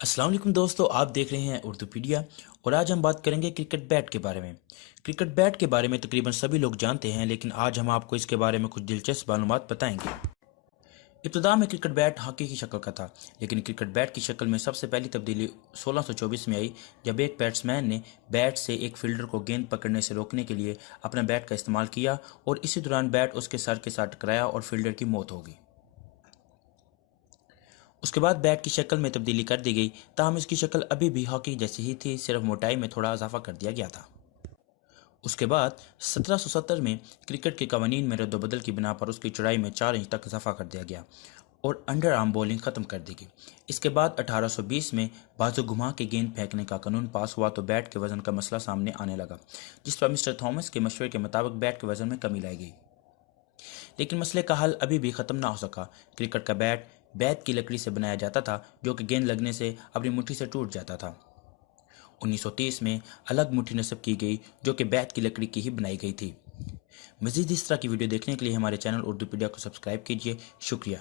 السلام علیکم دوستو، آپ دیکھ رہے ہیں اردو پیڈیا اور آج ہم بات کریں گے کرکٹ بیٹ کے بارے میں۔ کرکٹ بیٹ کے بارے میں تقریباً سبھی لوگ جانتے ہیں، لیکن آج ہم آپ کو اس کے بارے میں کچھ دلچسپ معلومات بتائیں گے۔ ابتدا میں کرکٹ بیٹ ہاکی کی شکل کا تھا، لیکن کرکٹ بیٹ کی شکل میں سب سے پہلی تبدیلی 1624 میں آئی، جب ایک بیٹسمین نے بیٹ سے ایک فیلڈر کو گیند پکڑنے سے روکنے کے لیے اپنا بیٹ کا استعمال کیا اور اسی دوران بیٹ اس کے سر کے ساتھ ٹکرایا اور فیلڈر کی موت ہو گئی۔ اس کے بعد بیٹ کی شکل میں تبدیلی کر دی گئی، تاہم اس کی شکل ابھی بھی ہاکی جیسی ہی تھی، صرف موٹائی میں تھوڑا اضافہ کر دیا گیا تھا۔ اس کے بعد 1770 میں کرکٹ کے قوانین میں رد و بدل کی بنا پر اس کی چوڑائی میں 4 انچ تک اضافہ کر دیا گیا اور انڈر آرم بولنگ ختم کر دی گئی۔ اس کے بعد 1820 میں بازو گھما کے گیند پھینکنے کا قانون پاس ہوا تو بیٹ کے وزن کا مسئلہ سامنے آنے لگا، جس پر مسٹر تھامس کے مشورے کے مطابق بیٹ کے وزن میں کمی لائی گئی۔ لیکن مسئلے کا حل ابھی بھی ختم نہ ہو سکا۔ کرکٹ کا بیٹ بیت کی لکڑی سے بنایا جاتا تھا، جو کہ گیند لگنے سے اپنی مٹھی سے ٹوٹ جاتا تھا۔ 1930 میں الگ مٹھی نصب کی گئی، جو کہ بیت کی لکڑی کی ہی بنائی گئی تھی۔ مزید اس طرح کی ویڈیو دیکھنے کے لیے ہمارے چینل اردو پیڈیا کو سبسکرائب کیجیے۔ شکریہ۔